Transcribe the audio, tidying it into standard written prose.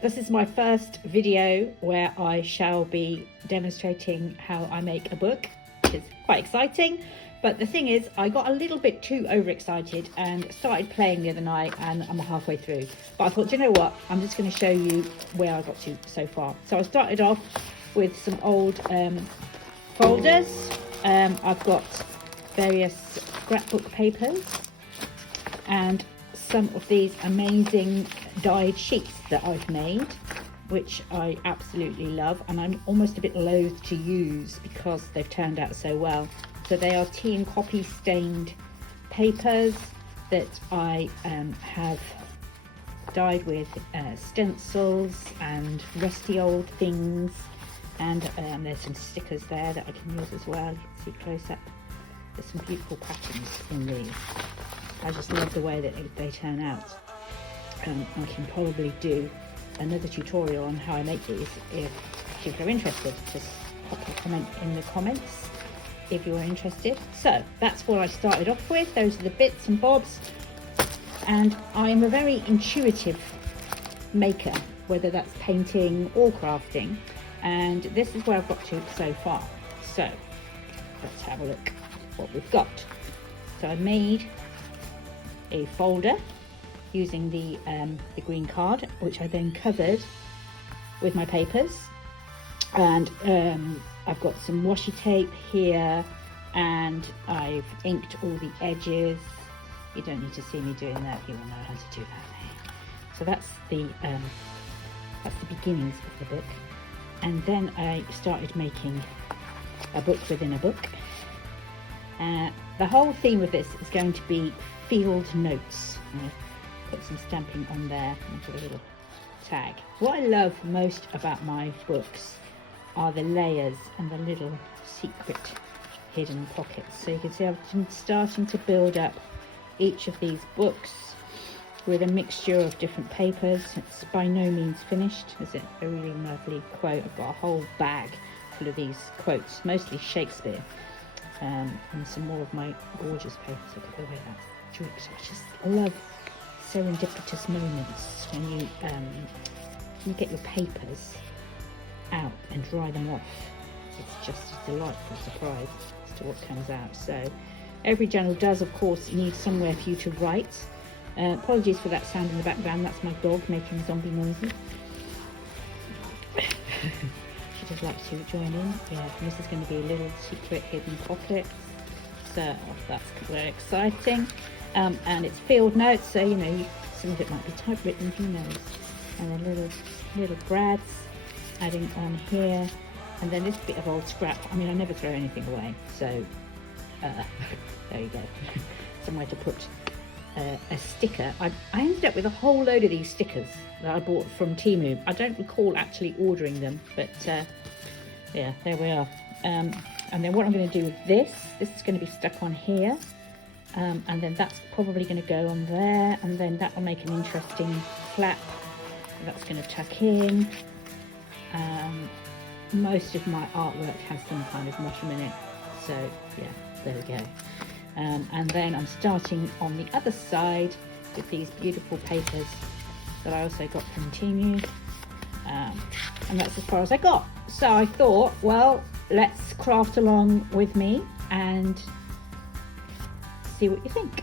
This is my first video where I shall be demonstrating how I make a book, which is quite exciting. But the thing is, I got a little bit too overexcited and started playing the other night, and I'm halfway through. But I thought, you know what, I'm just going to show you where I got to so far. So I started off with some old folders. I've got various scrapbook papers and some of these amazing dyed sheets that I've made, which I absolutely love, and I'm almost a bit loath to use because they've turned out so well. So they are tea and coffee stained papers that I have dyed with stencils and rusty old things, and there's some stickers there that I can use as well. You can see close up. There's some beautiful patterns in these. I just love the way that they turn out. I can probably do another tutorial on how I make these if people are interested. Just pop a comment in the comments if you're interested. So that's what I started off with. Those are the bits and bobs, and I am a very intuitive maker, whether that's painting or crafting, and this is where I've got to so far. So let's have a look what we've got. So I made a folder using the green card, which I then covered with my papers, and I've got some washi tape here, and I've inked all the edges. You don't need to see me doing that, you will know how to do that. So that's the beginnings of the book, and then I started making a book within a book. The whole theme of this is going to be field notes. Put some stamping on there and a little tag. What I love most about my books are the layers and the little secret hidden pockets. So you can see I've been starting to build up each of these books with a mixture of different papers. It's by no means finished. There's a really lovely quote. I've got a whole bag full of these quotes, mostly Shakespeare, and some more of my gorgeous papers. Look at the way that's dripped. I just love serendipitous moments when you get your papers out and dry them off. It's just a delightful surprise as to what comes out. So every journal does, of course, need somewhere for you to write. Apologies for that sound in the background. That's my dog making zombie noises. She does like to join in. Yeah, and this is going to be a little secret hidden pocket. So that's very exciting. And it's field notes, so you know, some of it might be typewritten, who knows. And then little brads adding on here, and then this bit of old scrap. I mean, I never throw anything away, so there you go. Somewhere to put a sticker. I ended up with a whole load of these stickers that I bought from Temu. I don't recall actually ordering them, but yeah, there we are. And then what I'm going to do with this is going to be stuck on here. And then that's probably going to go on there, and then that will make an interesting flap. That's going to tuck in. Most of my artwork has some kind of mushroom in it, so yeah, there we go. And then I'm starting on the other side with these beautiful papers that I also got from Temu, and that's as far as I got. So I thought, well, let's craft along with me and see what you think.